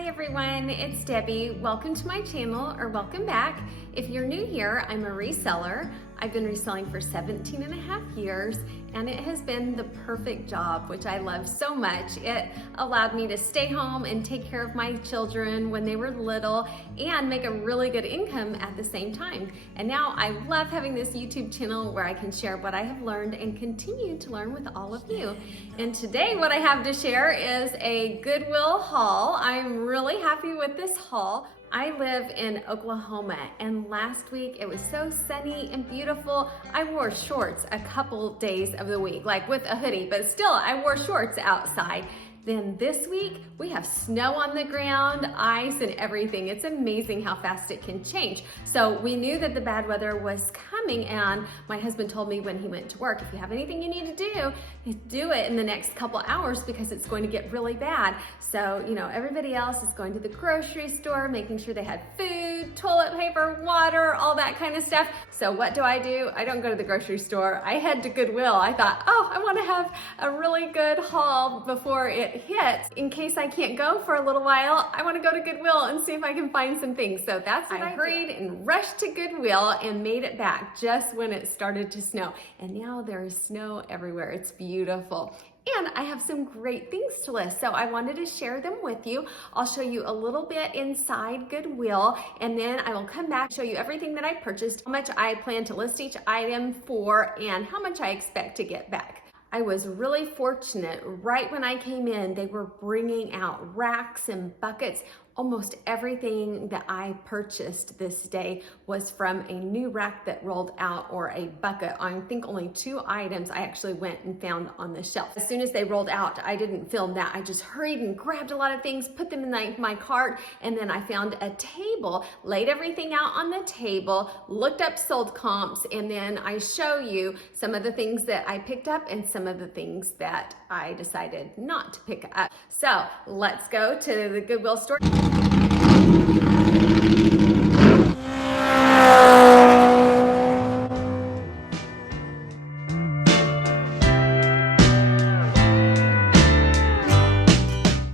Hi everyone, it's Debbie. Welcome to my channel, or welcome back. If you're new here, I'm a reseller. I've been reselling for 17 and a half years, and it has been the perfect job, which I love so much. It allowed me to stay home and take care of my children when they were little and make a really good income at the same time. And now I love having this YouTube channel where I can share what I have learned and continue to learn with all of you. And today what I have to share is a Goodwill haul. I'm really happy with this haul. I live in Oklahoma, and last week it was so sunny and beautiful. I wore shorts a couple days of the week, like with a hoodie, but still I wore shorts outside. Then this week, we have snow on the ground, ice and everything. It's amazing how fast it can change. So we knew that the bad weather was coming, and my husband told me when he went to work, if you have anything you need to do it in the next couple hours because it's going to get really bad. So, you know, everybody else is going to the grocery store, making sure they had food, toilet paper, water, all that kind of stuff. So what do? I don't go to the grocery store. I head to Goodwill. I thought, oh, I want to have a really good haul before it hits. In case I can't go for a little while, I want to go to Goodwill and see if I can find some things. So that's what I hurried and rushed to Goodwill and made it back just when it started to snow. And now there is snow everywhere. It's beautiful. And I have some great things to list, so I wanted to share them with you. I'll show you a little bit inside Goodwill, and then I will come back, show you everything that I purchased, how much I plan to list each item for, and how much I expect to get back. I was really fortunate. Right when I came in, they were bringing out racks and buckets. Almost everything that I purchased this day was from a new rack that rolled out or a bucket. I think only 2 items I actually went and found on the shelf. As soon as they rolled out, I didn't film that. I just hurried and grabbed a lot of things, put them in my cart, and then I found a table, laid everything out on the table, looked up sold comps, and then I show you some of the things that I picked up and some of the things that I decided not to pick up. So let's go to the Goodwill store.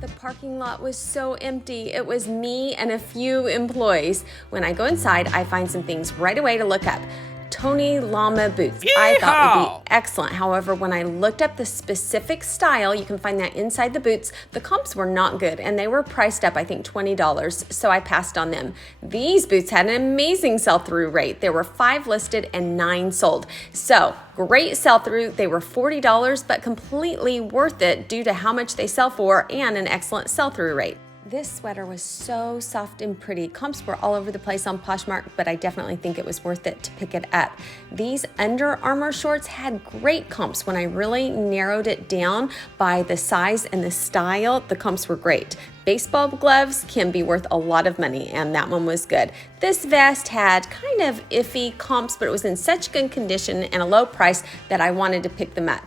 The parking lot was so empty. It was me and a few employees. When I go inside, I find some things right away to look up. Tony Llama boots. Yeehaw! I thought would be excellent. However, when I looked up the specific style, you can find that inside the boots, the comps were not good and they were priced up, I think $20, so I passed on them. These boots had an amazing sell-through rate. There were 5 listed and 9 sold. So great sell-through. They were $40, but completely worth it due to how much they sell for and an excellent sell-through rate. This sweater was so soft and pretty. Comps were all over the place on Poshmark, but I definitely think it was worth it to pick it up. These Under Armour shorts had great comps. When I really narrowed it down by the size and the style, the comps were great. Baseball gloves can be worth a lot of money, and that one was good. This vest had kind of iffy comps, but it was in such good condition and a low price that I wanted to pick them up.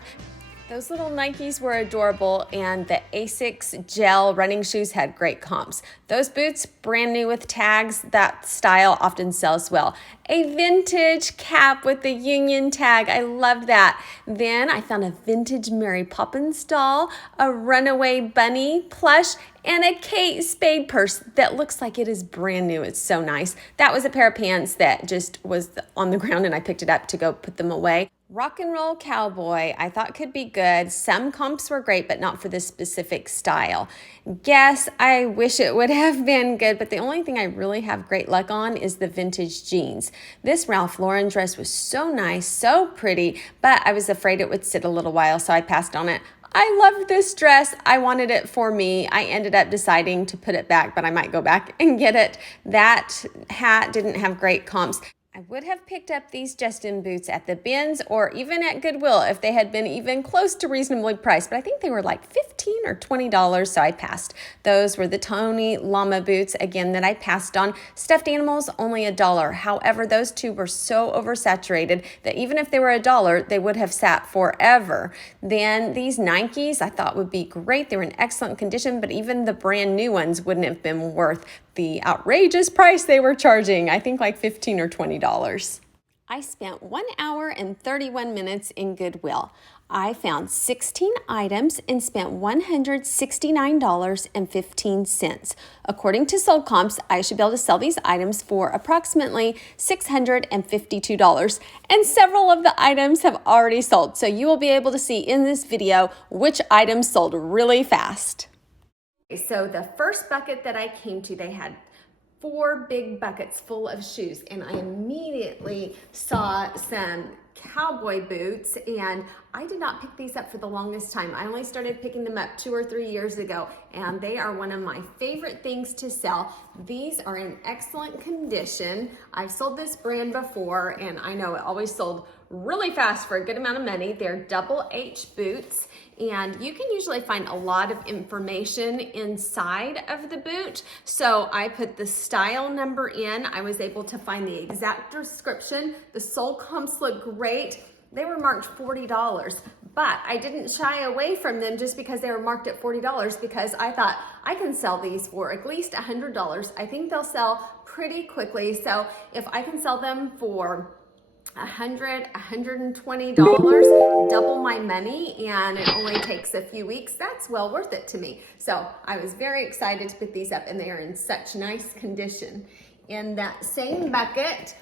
Those little Nikes were adorable, and the Asics gel running shoes had great comps. Those boots, brand new with tags. That style often sells well. A vintage cap with the Union tag. I loved that. Then I found a vintage Mary Poppins doll, a runaway bunny plush, and a Kate Spade purse that looks like it is brand new. It's so nice. That was a pair of pants that just was on the ground, and I picked it up to go put them away. Rock and Roll Cowboy, I thought could be good. Some comps were great, but not for this specific style. Guess I wish it would have been good, but the only thing I really have great luck on is the vintage jeans. This Ralph Lauren dress was so nice, so pretty, but I was afraid it would sit a little while, so I passed on it. I loved this dress. I wanted it for me. I ended up deciding to put it back, but I might go back and get it. That hat didn't have great comps. I would have picked up these Justin boots at the bins or even at Goodwill if they had been even close to reasonably priced, but I think they were like $15 or $20, so I passed. Those were the Tony Llama boots, again, that I passed on. Stuffed animals, only $1. However, those 2 were so oversaturated that even if they were $1, they would have sat forever. Then these Nikes I thought would be great. They were in excellent condition, but even the brand new ones wouldn't have been worth the outrageous price they were charging. I think like $15 or $20. I spent 1 hour and 31 minutes in Goodwill. I found 16 items and spent $169.15. According to Sold Comps, I should be able to sell these items for approximately $652. And several of the items have already sold, so you will be able to see in this video which items sold really fast. So the first bucket that I came to, they had 4 big buckets full of shoes, and I immediately saw some cowboy boots, and I did not pick these up for the longest time. I only started picking them up 2 or 3 years ago, and they are one of my favorite things to sell. These are in excellent condition. I've sold this brand before, and I know it always sold really fast for a good amount of money. They're double H boots, and you can usually find a lot of information inside of the boot. So I put the style number in. I was able to find the exact description. The sole comps look great. They were marked $40, but I didn't shy away from them just because they were marked at $40, because I thought I can sell these for at least $100. I think they'll sell pretty quickly. So if I can sell them for $100, $120, double my money, and it only takes a few weeks, that's well worth it to me. So I was very excited to put these up, and they are in such nice condition. In that same bucket,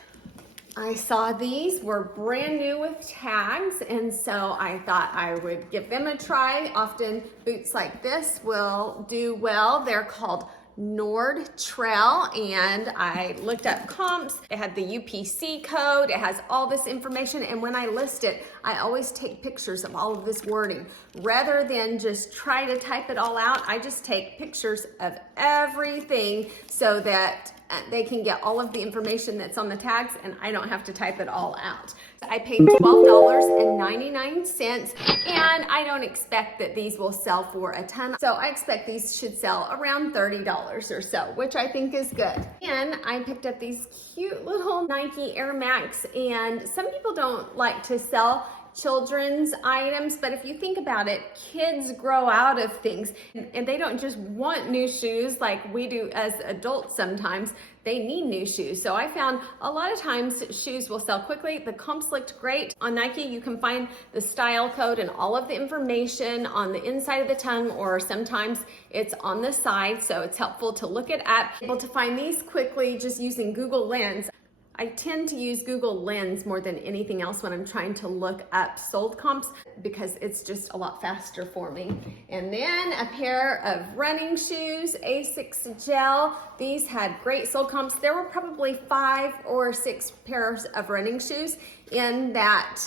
I saw these were brand new with tags, and so I thought I would give them a try. Often boots like this will do well. They're called Nord Trail, and I looked up comps. It had the UPC code. It has all this information, and when I list it, I always take pictures of all of this wording. Rather than just try to type it all out, I just take pictures of everything so that they can get all of the information that's on the tags, and I don't have to type it all out. I paid $12.99, and I don't expect that these will sell for a ton. So I expect these should sell around $30 or so, which I think is good. And I picked up these cute little Nike Air Max, and some people don't like to sell children's items, but if you think about it, kids grow out of things, and they don't just want new shoes like we do as adults. Sometimes they need new shoes. So I found a lot of times shoes will sell quickly. The comps looked great. On Nike, you can find the style code and all of the information on the inside of the tongue, or sometimes it's on the side, so it's helpful to look it up. Able to find these quickly just using Google Lens. I tend to use Google Lens more than anything else when I'm trying to look up sold comps, because it's just a lot faster for me. And then a pair of running shoes, Asics Gel. These had great sold comps. There were probably 5 or 6 pairs of running shoes in that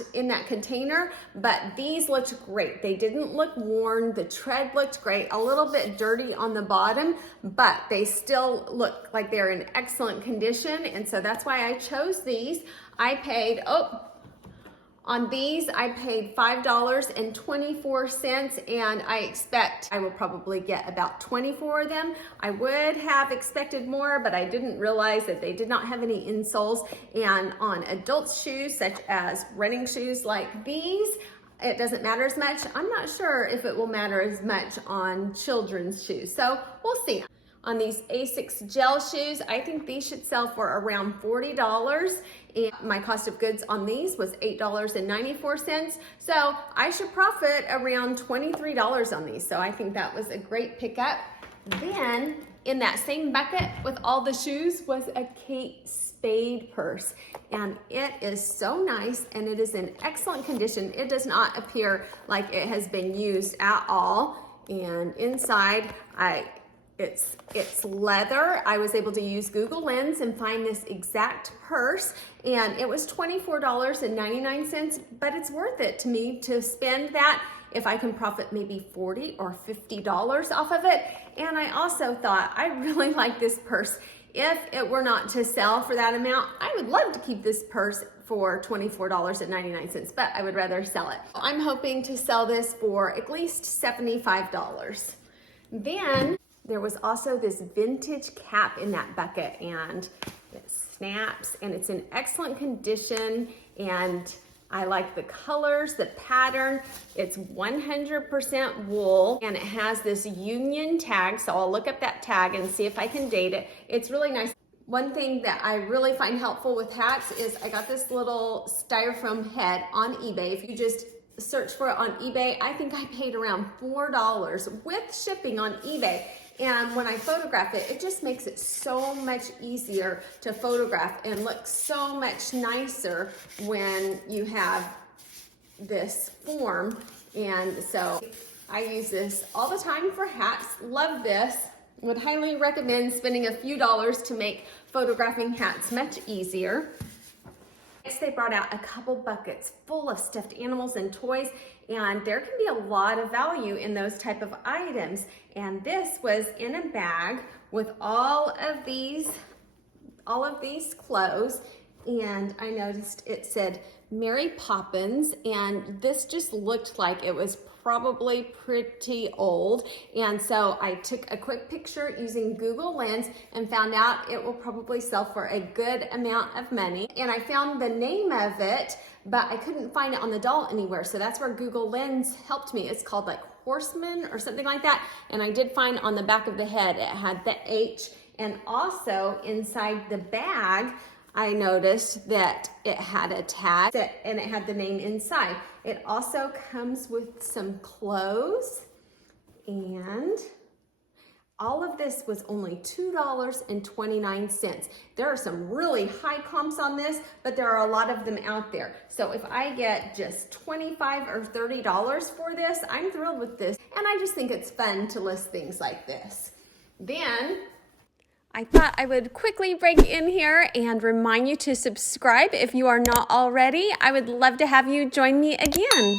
container, but these looked great. They didn't look worn. The tread looked great, a little bit dirty on the bottom, but they still look like they're in excellent condition, and so that's why I chose these. I paid, on these, I paid $5.24, and I expect I will probably get about 24 of them. I would have expected more, but I didn't realize that they did not have any insoles. And on adult shoes, such as running shoes like these, it doesn't matter as much. I'm not sure if it will matter as much on children's shoes, so we'll see. On these Asics Gel shoes, I think these should sell for around $40. And my cost of goods on these was $8.94. So I should profit around $23 on these. So I think that was a great pickup. Then in that same bucket with all the shoes was a Kate Spade purse. And it is so nice, and it is in excellent condition. It does not appear like it has been used at all. And inside, it's leather. I was able to use Google Lens and find this exact purse, and it was $24.99, but it's worth it to me to spend that if I can profit maybe $40 or $50 off of it. And I also thought, I really like this purse. If it were not to sell for that amount, I would love to keep this purse for $24.99, but I would rather sell it. I'm hoping to sell this for at least $75. Then there was also this vintage cap in that bucket, and it snaps, and it's in excellent condition, and I like the colors, the pattern. It's 100% wool, and it has this union tag, so I'll look up that tag and see if I can date it. It's really nice. One thing that I really find helpful with hats is I got this little styrofoam head on eBay. If you just search for it on eBay. I think I paid around $4 with shipping on eBay. And when I photograph it, it just makes it so much easier to photograph and looks so much nicer when you have this form. And so I use this all the time for hats. Love this. Would highly recommend spending a few dollars to make photographing hats much easier. Next, they brought out a couple buckets full of stuffed animals and toys, and there can be a lot of value in those type of items. And this was in a bag with all of these clothes, and I noticed it said Mary Poppins, and this just looked like it was probably pretty old. And so I took a quick picture using Google Lens and found out it will probably sell for a good amount of money. And I found the name of it, but I couldn't find it on the doll anywhere. So that's where Google Lens helped me. It's called like Horseman or something like that. And I did find on the back of the head, it had the H, and also inside the bag, I noticed that it had a tag and it had the name inside. It also comes with some clothes, and all of this was only $2.29. There are some really high comps on this, but there are a lot of them out there. So if I get just $25 or $30 for this, I'm thrilled with this. And I just think it's fun to list things like this. Then I thought I would quickly break in here and remind you to subscribe if you are not already. I would love to have you join me again.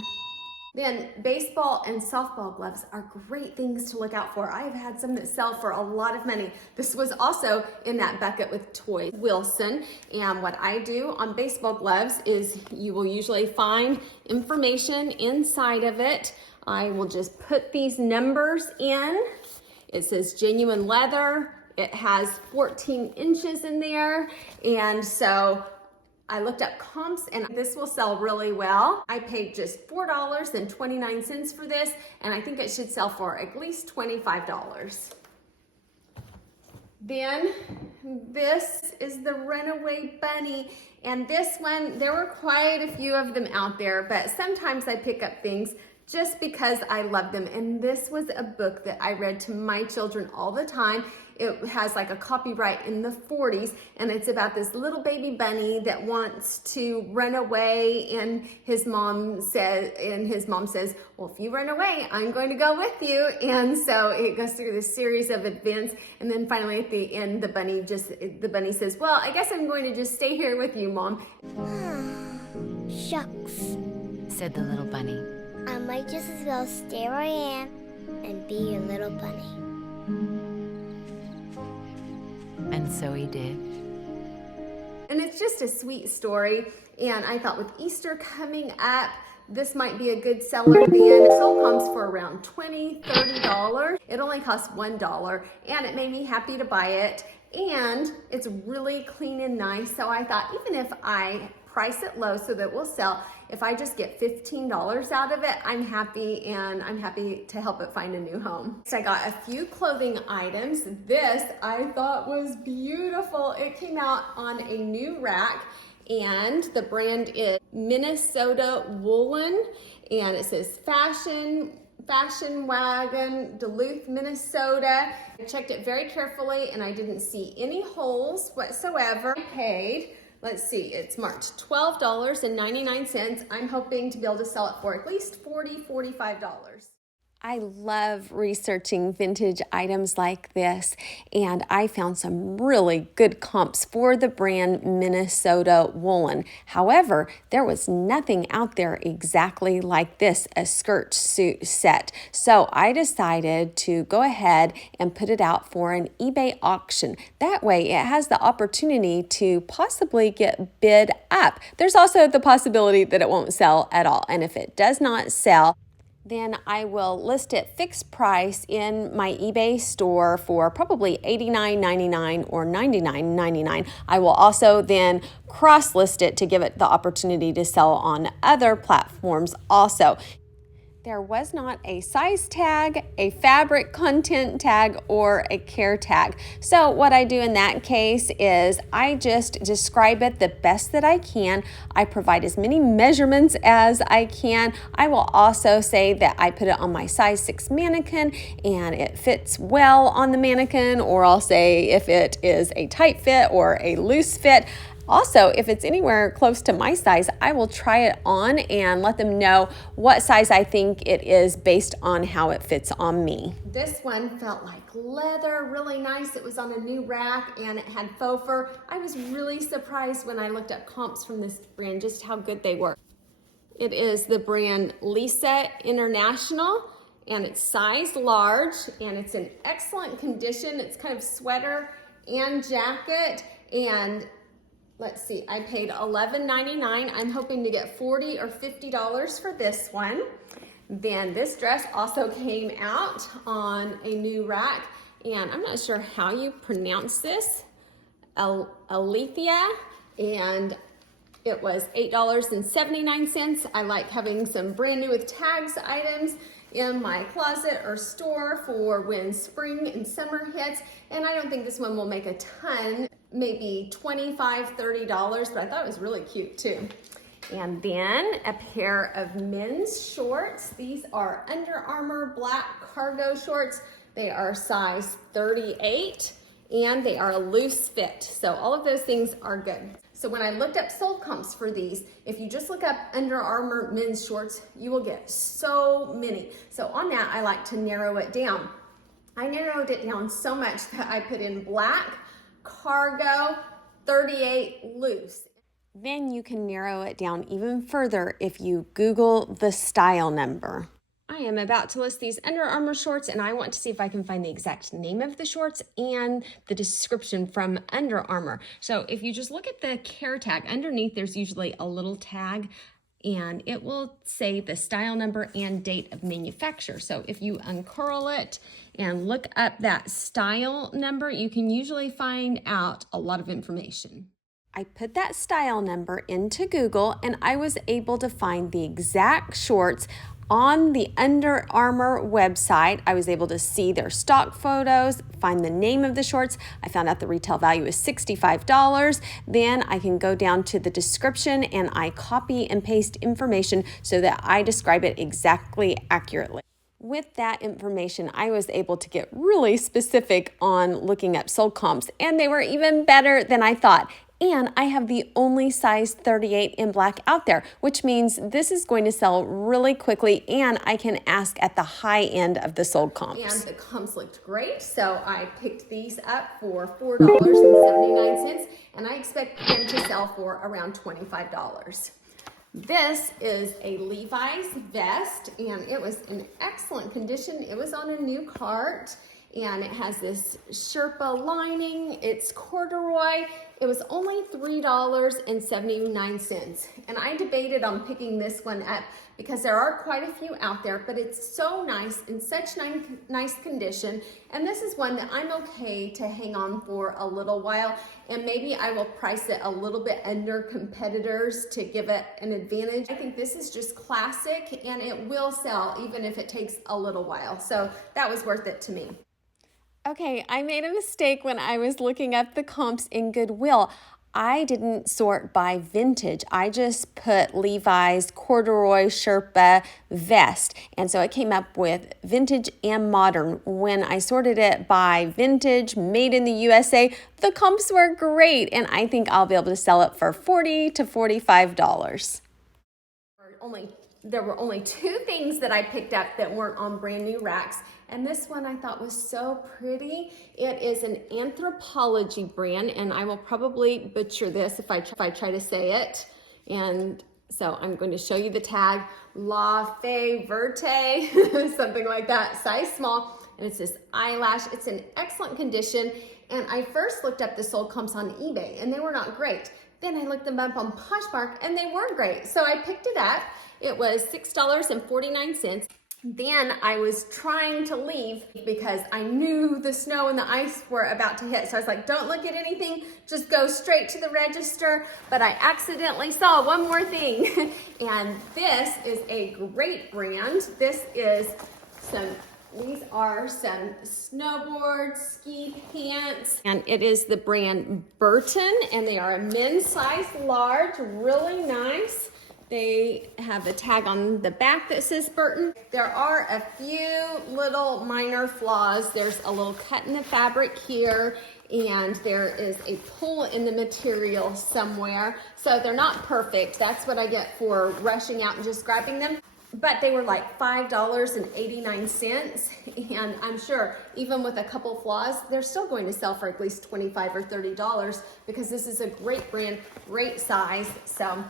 Then baseball and softball gloves are great things to look out for. I've had some that sell for a lot of money. This was also in that bucket with toys. Wilson. And what I do on baseball gloves is you will usually find information inside of it. I will just put these numbers in. It says genuine leather. It has 14 inches in there. And so I looked up comps, and this will sell really well. I paid just $4.29 for this, and I think it should sell for at least $25. Then this is the Runaway Bunny. And this one, there were quite a few of them out there, but sometimes I pick up things just because I love them. And this was a book that I read to my children all the time. It has like a copyright in the 40s, and it's about this little baby bunny that wants to run away, and his mom says, well, if you run away, I'm going to go with you. And so it goes through this series of events, and then finally at the end, the bunny says, well, I guess I'm going to just stay here with you, Mom. Shucks, said the little bunny. I might just as well stay where I am and be your little bunny. And so he did. And it's just a sweet story. And I thought with Easter coming up, this might be a good seller then. It sold comps for around $20, $30. It only cost $1, and it made me happy to buy it. And it's really clean and nice. So I thought, even if I price it low so that it will sell, if I just get $15 out of it, I'm happy, and I'm happy to help it find a new home. So I got a few clothing items. This I thought was beautiful. It came out on a new rack, and the brand is Minnesota Woolen, and it says Fashion Wagon, Duluth, Minnesota. I checked it very carefully, and I didn't see any holes whatsoever. I paid, let's see, it's marked $12.99. I'm hoping to be able to sell it for at least $40, $45. I love researching vintage items like this, and I found some really good comps for the brand Minnesota Woolen. However, there was nothing out there exactly like this, a skirt suit set. So I decided to go ahead and put it out for an eBay auction. That way it has the opportunity to possibly get bid up. There's also the possibility that it won't sell at all. And if it does not sell, then I will list it fixed price in my eBay store for probably $89.99 or $99.99. I will also then cross-list it to give it the opportunity to sell on other platforms also. There was not a size tag, a fabric content tag, or a care tag. So what I do in that case is I just describe it the best that I can. I provide as many measurements as I can. I will also say that I put it on my size 6 mannequin and it fits well on the mannequin, or I'll say if it is a tight fit or a loose fit. Also, if it's anywhere close to my size, I will try it on and let them know what size I think it is based on how it fits on me. This one felt like leather, really nice. It was on a new rack and it had faux fur. I was really surprised when I looked up comps from this brand, just how good they were. It is the brand Lisa International and it's sized large and it's in excellent condition. It's kind of sweater and jacket, and let's see, I paid $11.99. I'm hoping to get $40 or $50 for this one. Then this dress also came out on a new rack, and I'm not sure how you pronounce this, Alethea, and it was $8.79. I like having some brand new with tags items in my closet or store for when spring and summer hits, and I don't think this one will make a ton, maybe $25, $30, but I thought it was really cute too. And then a pair of men's shorts. These are Under Armour black cargo shorts. They are size 38 and they are a loose fit. So all of those things are good. So when I looked up sold comps for these, if you just look up Under Armour men's shorts, you will get so many. So on that, I like to narrow it down. I narrowed it down so much that I put in black, cargo, 38 loose. Then you can narrow it down even further if you Google the style number. I am about to list these Under Armour shorts, and I want to see if I can find the exact name of the shorts and the description from Under Armour. So if you just look at the care tag, underneath there's usually a little tag and it will say the style number and date of manufacture. So if you uncurl it and look up that style number, you can usually find out a lot of information. I put that style number into Google and I was able to find the exact shorts on the Under Armour website. I was able to see their stock photos, find the name of the shorts. I found out the retail value is $65. Then I can go down to the description and I copy and paste information so that I describe it exactly accurately. With that information, I was able to get really specific on looking up sold comps, and they were even better than I thought. And I have the only size 38 in black out there, which means this is going to sell really quickly and I can ask at the high end of the sold comps. And the comps looked great, so I picked these up for $4.79 and I expect them to sell for around $25. This is a Levi's vest and it was in excellent condition. It was on a new cart and it has this Sherpa lining. It's corduroy. It was only $3.79. And I debated on picking this one up because there are quite a few out there, but it's so nice, in such nice condition. And this is one that I'm okay to hang on for a little while. And maybe I will price it a little bit under competitors to give it an advantage. I think this is just classic and it will sell even if it takes a little while. So that was worth it to me. Okay, I made a mistake when I was looking up the comps in Goodwill. I didn't sort by vintage. I just put Levi's corduroy Sherpa vest. And so it came up with vintage and modern. When I sorted it by vintage, made in the USA, the comps were great. And I think I'll be able to sell it for $40 to $45. There were only 2 things that I picked up that weren't on brand new racks. And this one I thought was so pretty. It is an Anthropology brand, and I will probably butcher this if I try to say it. And so I'm going to show you the tag, La Fe Verte, something like that, size small. And it's this eyelash. It's in excellent condition. And I first looked up the sold comps on eBay, and they were not great. Then I looked them up on Poshmark, and they were great. So I picked it up. It was $6.49. Then I was trying to leave because I knew the snow and the ice were about to hit. So I was like, don't look at anything, just go straight to the register. But I accidentally saw one more thing. And this is a great brand. These are some snowboard ski pants. And it is the brand Burton, and they are a men's size large, really nice. They have a tag on the back that says Burton. There are a few little minor flaws. There's a little cut in the fabric here, and there is a pull in the material somewhere. So they're not perfect. That's what I get for rushing out and just grabbing them. But they were like $5.89, and I'm sure even with a couple flaws, they're still going to sell for at least $25 or $30 because this is a great brand, great size. So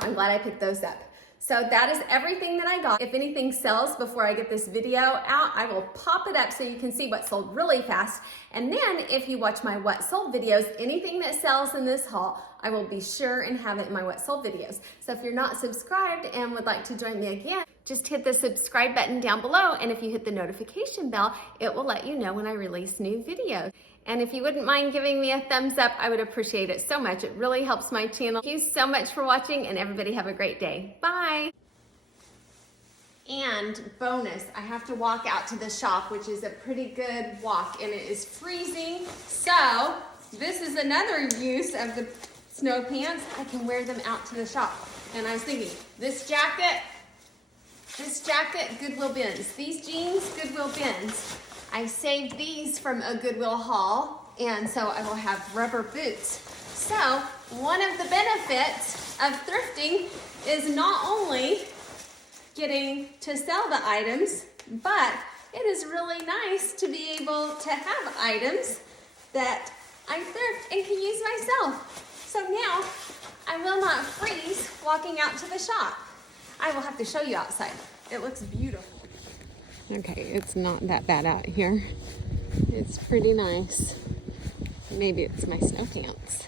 I'm glad I picked those up. So that is everything that I got. If anything sells before I get this video out, I will pop it up so you can see what sold really fast. And then if you watch my what sold videos, anything that sells in this haul, I will be sure and have it in my what sold videos. So if you're not subscribed and would like to join me again, just hit the subscribe button down below. And if you hit the notification bell, it will let you know when I release new videos. And if you wouldn't mind giving me a thumbs up, I would appreciate it so much. It really helps my channel. Thank you so much for watching, and everybody have a great day. Bye. And bonus, I have to walk out to the shop, which is a pretty good walk, and it is freezing. So this is another use of the snow pants. I can wear them out to the shop. And I was thinking, this jacket, Goodwill bins. These jeans, Goodwill bins. I saved these from a Goodwill haul, and so I will have rubber boots. So one of the benefits of thrifting is not only getting to sell the items, but it is really nice to be able to have items that I thrift and can use myself. So now I will not freeze walking out to the shop. I will have to show you outside. It looks beautiful. Okay, it's not that bad out here. It's pretty nice. Maybe it's my snow pants.